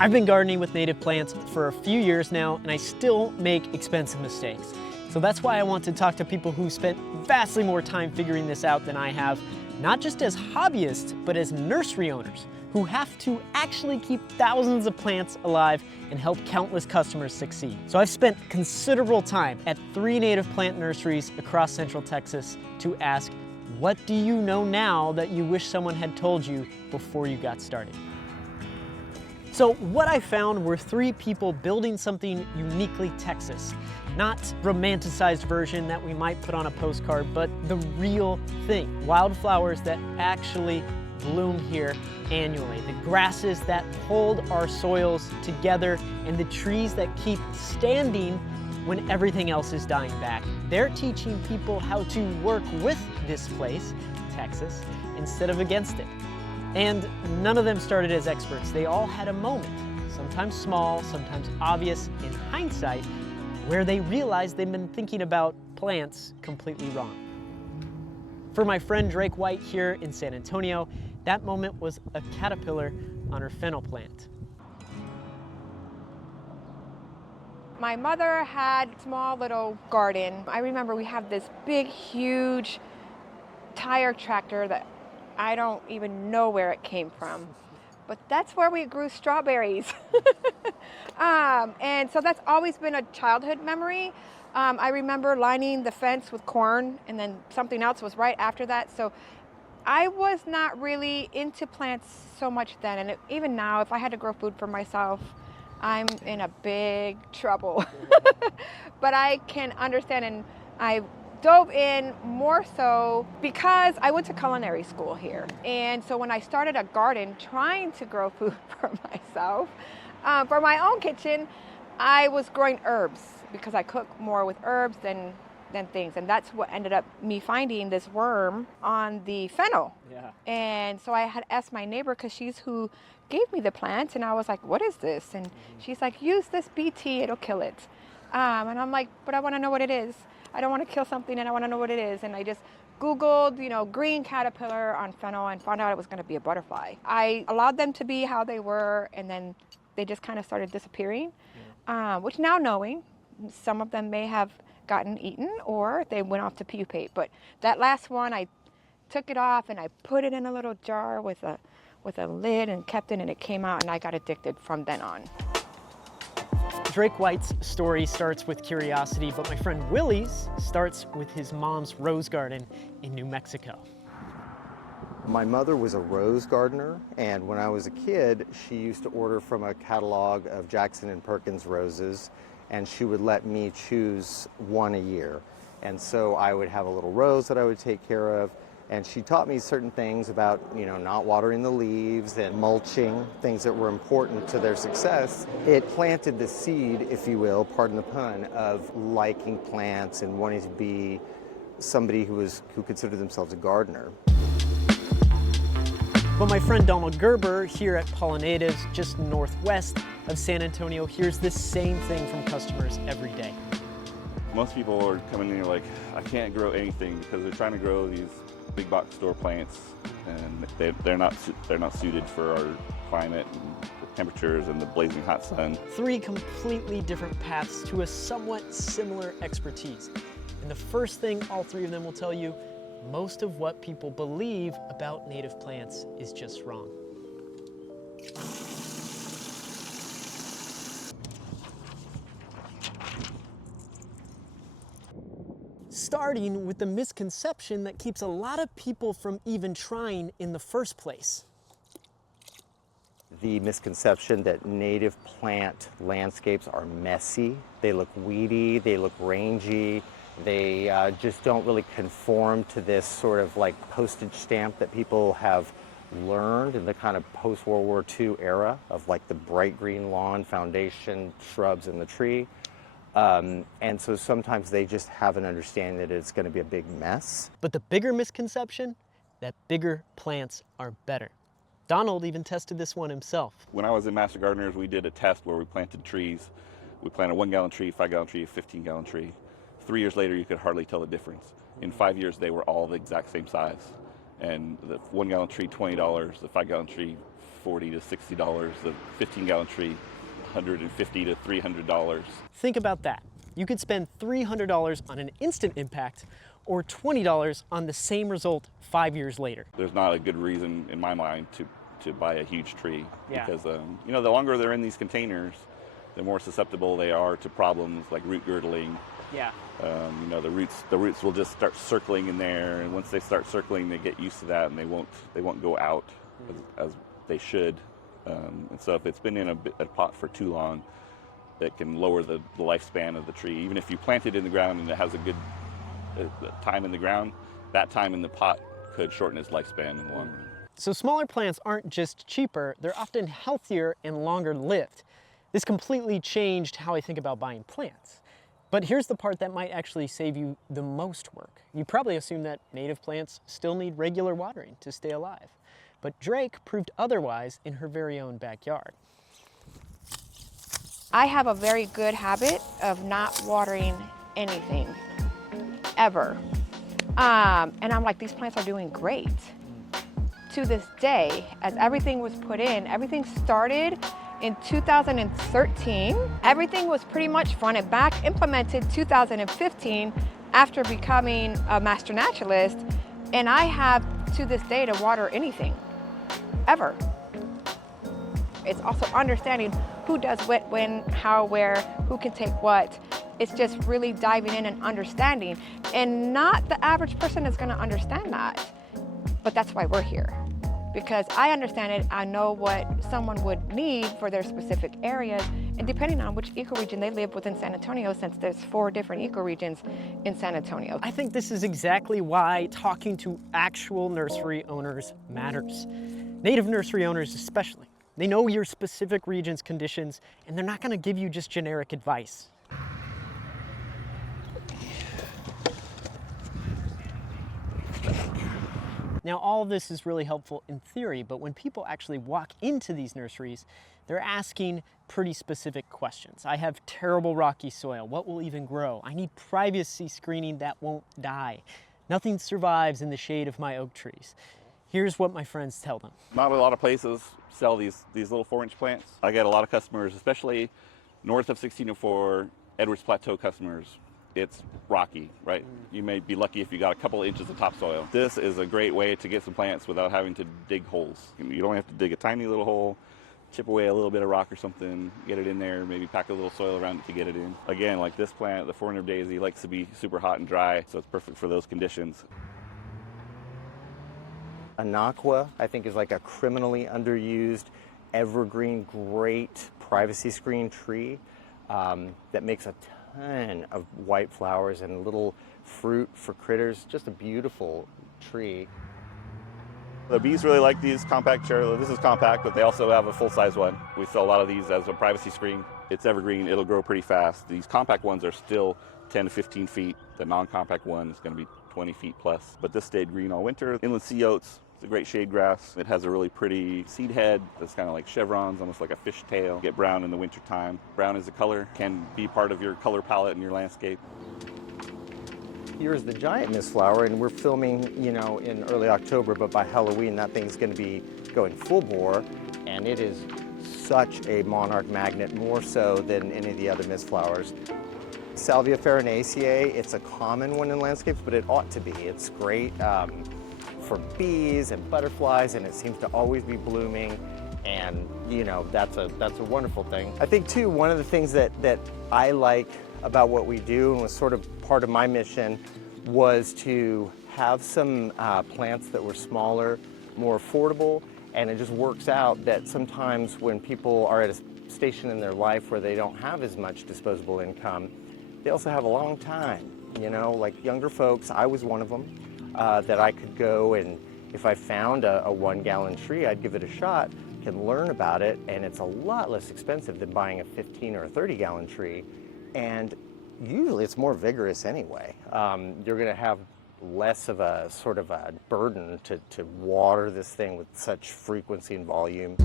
I've been gardening with native plants for a few years now, and I still make expensive mistakes. So that's why I want to talk to people who spent vastly more time figuring this out than I have, not just as hobbyists, but as nursery owners who have to actually keep thousands of plants alive and help countless customers succeed. So I've spent considerable time at 3 native plant nurseries across Central Texas to ask, what do you know now that you wish someone had told you before you got started? So what I found were 3 people building something uniquely Texas. Not romanticized version that we might put on a postcard, but the real thing. Wildflowers that actually bloom here annually. The grasses that hold our soils together, and the trees that keep standing when everything else is dying back. They're teaching people how to work with this place, Texas, instead of against it. And none of them started as experts. They all had a moment, sometimes small, sometimes obvious in hindsight, where they realized they'd been thinking about plants completely wrong. For my friend Drake White here in San Antonio, that moment was a caterpillar on her fennel plant. My mother had a small little garden. I remember we have this big, huge tire tractor that I don't even know where it came from, but that's where we grew strawberries. And so that's always been a childhood memory. I remember lining the fence with corn, and then something else was right after that. So I was not really into plants so much then. And even now, if I had to grow food for myself, I'm in a big trouble. But I can understand, and I dove in more so because I went to culinary school here. And so when I started a garden trying to grow food for myself, for my own kitchen, I was growing herbs because I cook more with herbs than things. And that's what ended up me finding this worm on the fennel. Yeah. And so I had asked my neighbor, because she's who gave me the plants, and I was like, what is this? And she's like, use this BT, it'll kill it. And I'm like, but I want to know what it is. I don't want to kill something, and I want to know what it is. And I just Googled, green caterpillar on fennel, and found out it was going to be a butterfly. I allowed them to be how they were, and then they just kind of started disappearing, which now knowing, some of them may have gotten eaten or they went off to pupate. But that last one, I took it off and I put it in a little jar with a lid and kept it, and it came out, and I got addicted from then on. Drake White's story starts with curiosity, but my friend Willie's starts with his mom's rose garden in New Mexico. My mother was a rose gardener, and when I was a kid, she used to order from a catalog of Jackson and Perkins roses, and she would let me choose one a year. And so I would have a little rose that I would take care of, and she taught me certain things about, not watering the leaves and mulching, things that were important to their success. It planted the seed, if you will, pardon the pun, of liking plants and wanting to be somebody who considered themselves a gardener. But my friend Donald Gerber here at Pollinatives, just northwest of San Antonio, hears the same thing from customers every day. Most people are coming in like, I can't grow anything, because they're trying to grow these big box store plants, and they're not suited for our climate and the temperatures and the blazing hot sun. 3 completely different paths to a somewhat similar expertise. And the first thing all 3 of them will tell you, most of what people believe about native plants is just wrong. Starting with the misconception that keeps a lot of people from even trying in the first place. The misconception that native plant landscapes are messy, they look weedy, they look rangy, they just don't really conform to this sort of like postage stamp that people have learned in the kind of post-World War II era of like the bright green lawn, foundation, shrubs, and the tree. And so sometimes they just have an understanding that it's going to be a big mess. But the bigger misconception, that bigger plants are better. Donald even tested this one himself. When I was in Master Gardeners, we did a test where we planted trees. We planted a 1-gallon tree, 5-gallon tree, a 15-gallon tree. 3 years later, you could hardly tell the difference. In 5 years, they were all the exact same size. And the 1-gallon tree, $20, the 5-gallon tree, $40 to $60. A 15-gallon tree, $150 to $300. Think about that. You could spend $300 on an instant impact or $20 on the same result 5 years later. There's not a good reason in my mind to buy a huge tree, Yeah. because you know, the longer they're in these containers, the more susceptible they are to problems like root girdling. Yeah. You know, the roots will just start circling in there, and once they start circling, they get used to that, and they won't go out as they should. And so if it's been in a pot for too long, it can lower the lifespan of the tree. Even if you plant it in the ground and it has a good time in the ground, that time in the pot could shorten its lifespan in the long run. So smaller plants aren't just cheaper, they're often healthier and longer lived. This completely changed how I think about buying plants. But here's the part that might actually save you the most work. You probably assume that native plants still need regular watering to stay alive. But Drake proved otherwise in her very own backyard. I have a very good habit of not watering anything, ever. And I'm like, these plants are doing great. To this day, as everything was put in, everything started in 2013. Everything was pretty much front and back implemented 2015 after becoming a master naturalist. And I have to this day to water anything, ever. It's also understanding who does what, when, how, where, who can take what. It's just really diving in and understanding. And not the average person is gonna understand that. But that's why we're here. Because I understand it, I know what someone would need for their specific areas, and depending on which ecoregion they live within San Antonio, since there's 4 different ecoregions in San Antonio. I think this is exactly why talking to actual nursery owners matters. Native nursery owners especially. They know your specific region's conditions, and they're not gonna give you just generic advice. Now, all of this is really helpful in theory, but when people actually walk into these nurseries, they're asking pretty specific questions. I have terrible rocky soil. What will even grow? I need privacy screening that won't die. Nothing survives in the shade of my oak trees. Here's what my friends tell them. Not a lot of places sell these little 4-inch plants. I get a lot of customers, especially north of 1604, Edwards Plateau customers. It's rocky, right? You may be lucky if you got a couple of inches of topsoil. This is a great way to get some plants without having to dig holes. You don't have to dig a tiny little hole, chip away a little bit of rock or something, get it in there, maybe pack a little soil around it to get it in. Again, like this plant, the 400 daisy, likes to be super hot and dry, so it's perfect for those conditions. Anaqua, I think, is like a criminally underused, evergreen, great privacy screen tree that makes a ton of white flowers and little fruit for critters. Just a beautiful tree. The bees really like these compact cherry. This is compact, but they also have a full-size one. We sell a lot of these as a privacy screen. It's evergreen, it'll grow pretty fast. These compact ones are still 10 to 15 feet. The non-compact one is going to be 20 feet plus. But this stayed green all winter. Inland sea oats. It's a great shade grass. It has a really pretty seed head that's kind of like chevrons, almost like a fish tail. Get brown in the winter time. Brown is a color, can be part of your color palette in your landscape. Here's the giant mistflower, and we're filming, you know, in early October, but by Halloween that thing's going to be going full bore, and it is such a monarch magnet, more so than any of the other mistflowers. Salvia farinaceae, it's a common one in landscapes, but it ought to be. It's great for bees and butterflies, and it seems to always be blooming, and you know, that's a wonderful thing. I think too, one of the things that I like about what we do, and was sort of part of my mission, was to have some plants that were smaller, more affordable, and it just works out that sometimes when people are at a station in their life where they don't have as much disposable income, they also have a long time. You know, like younger folks, I was one of them, that I could go, and if I found a 1-gallon tree, I'd give it a shot, can learn about it, and it's a lot less expensive than buying a 15 or a 30-gallon tree, and usually it's more vigorous anyway. You're going to have less of a sort of a burden to water this thing with such frequency and volume.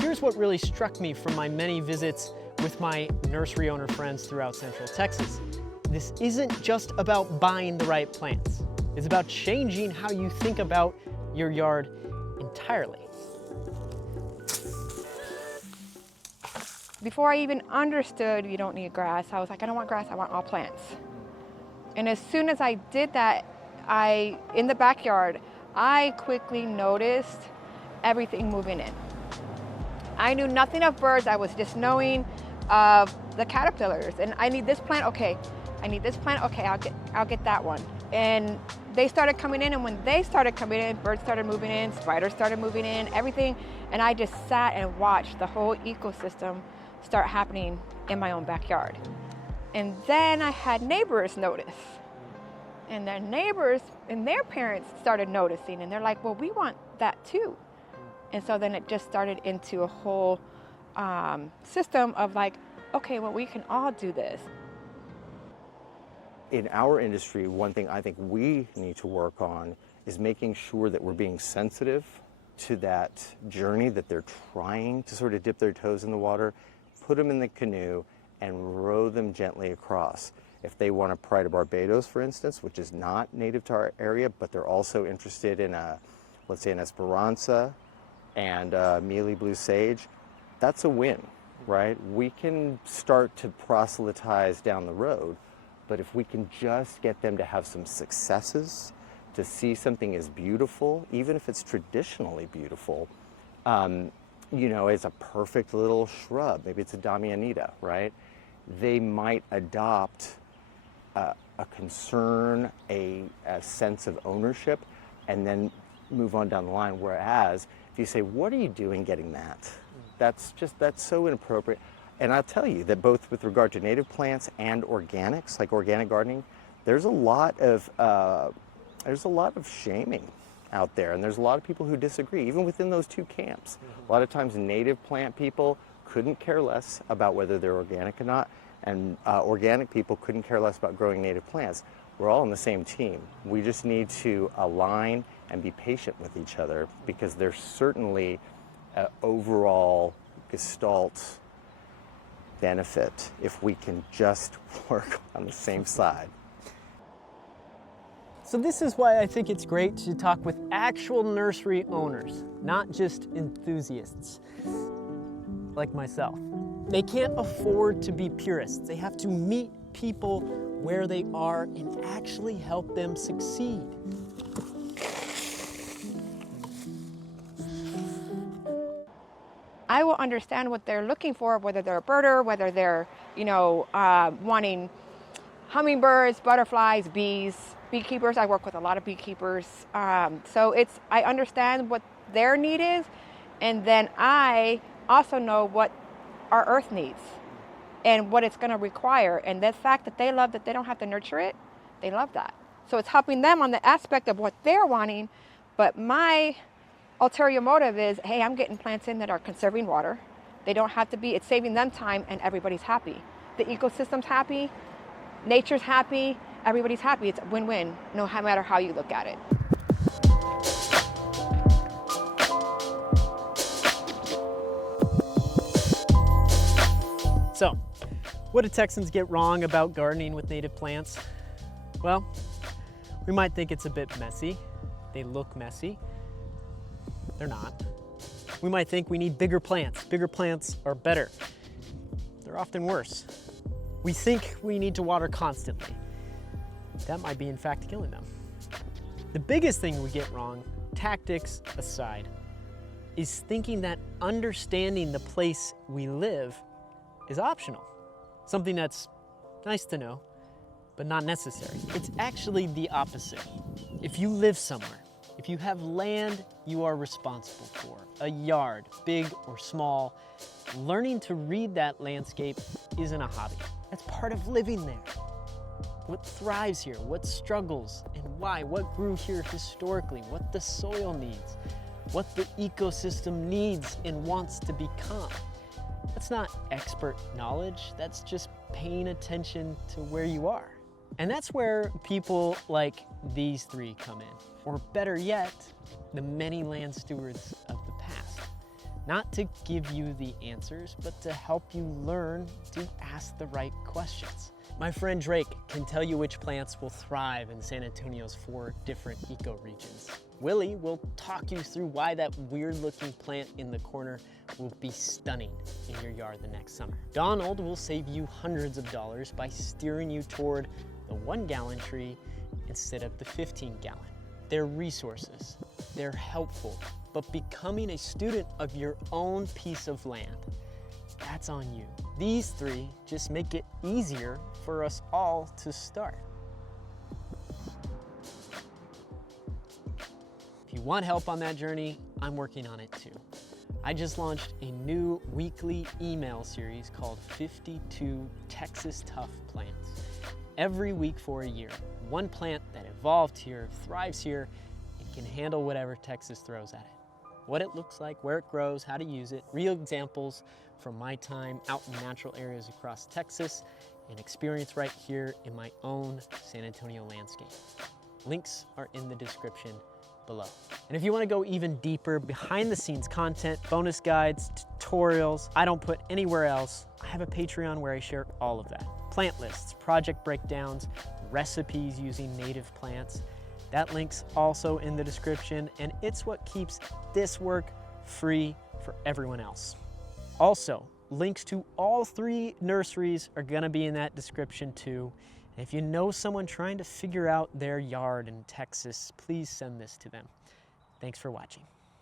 Here's what really struck me from my many visits with my nursery owner friends throughout Central Texas. This isn't just about buying the right plants. It's about changing how you think about your yard entirely. Before I even understood you don't need grass, I was like, I don't want grass, I want all plants. And as soon as I did that, in the backyard, I quickly noticed everything moving in. I knew nothing of birds, I was just knowing of the caterpillars. And I need this plant, okay. I need this plant, okay, I'll get that one. And they started coming in, and when they started coming in, birds started moving in, spiders started moving in, everything. And I just sat and watched the whole ecosystem start happening in my own backyard. And then I had neighbors notice. And their neighbors and their parents started noticing, and they're like, well, we want that too. And so then it just started into a whole system of like, okay, well, we can all do this. In our industry, one thing I think we need to work on is making sure that we're being sensitive to that journey that they're trying to sort of dip their toes in the water, put them in the canoe, and row them gently across. If they want to pry to Barbados, for instance, which is not native to our area, but they're also interested in, let's say, an Esperanza and mealy blue sage, that's a win, right? We can start to proselytize down the road, but if we can just get them to have some successes, to see something as beautiful, even if it's traditionally beautiful, you know, as a perfect little shrub, maybe it's a Damianita, right? They might adopt a concern, a sense of ownership, and then move on down the line. Whereas if you say, what are you doing getting that? That's so inappropriate. And I'll tell you that both with regard to native plants and organics, like organic gardening, there's a lot of shaming out there, and there's a lot of people who disagree, even within those two camps. A lot of times native plant people couldn't care less about whether they're organic or not, and organic people couldn't care less about growing native plants. We're all on the same team. We just need to align and be patient with each other, because there's certainly an overall gestalt benefit if we can just work on the same side. So this is why I think it's great to talk with actual nursery owners, not just enthusiasts like myself. They can't afford to be purists. They have to meet people where they are and actually help them succeed. I will understand what they're looking for, whether they're a birder, whether they're, wanting hummingbirds, butterflies, bees, beekeepers. I work with a lot of beekeepers. So I understand what their need is, and then I also know what our earth needs and what it's going to require. And the fact that they love that they don't have to nurture it, they love that. So it's helping them on the aspect of what they're wanting, but my ulterior motive is, hey, I'm getting plants in that are conserving water. They don't have to be, it's saving them time, and everybody's happy. The ecosystem's happy, nature's happy, everybody's happy. It's a win-win, no matter how you look at it. So, what do Texans get wrong about gardening with native plants? Well, we might think it's a bit messy. They look messy. They're not. We might think we need bigger plants. Bigger plants are better. They're often worse. We think we need to water constantly. That might be in fact killing them. The biggest thing we get wrong, tactics aside, is thinking that understanding the place we live is optional. Something that's nice to know, but not necessary. It's actually the opposite. If you live somewhere, if you have land you are responsible for, a yard, big or small, learning to read that landscape isn't a hobby. That's part of living there. What thrives here, what struggles, and why, what grew here historically, what the soil needs, what the ecosystem needs and wants to become. That's not expert knowledge, that's just paying attention to where you are. And that's where people like these three come in, or better yet, the many land stewards of the past. Not to give you the answers, but to help you learn to ask the right questions. My friend Drake can tell you which plants will thrive in San Antonio's 4 different ecoregions. Willie will talk you through why that weird-looking plant in the corner will be stunning in your yard the next summer. Donald will save you hundreds of dollars by steering you toward the 1-gallon tree instead of the 15-gallon. They're resources, they're helpful, but becoming a student of your own piece of land, that's on you. These 3 just make it easier for us all to start. If you want help on that journey, I'm working on it too. I just launched a new weekly email series called 52 Texas Tough Plants. Every week for a year, one plant that evolved here, thrives here, and can handle whatever Texas throws at it. What it looks like, where it grows, how to use it, real examples from my time out in natural areas across Texas, and experience right here in my own San Antonio landscape. Links are in the description below. And if you want to go even deeper, behind the scenes content, bonus guides, tutorials I don't put anywhere else, I have a Patreon where I share all of that. Plant lists, project breakdowns, recipes using native plants. That link's also in the description, and it's what keeps this work free for everyone else. Also, links to all 3 nurseries are gonna be in that description too. And if you know someone trying to figure out their yard in Texas, please send this to them. Thanks for watching.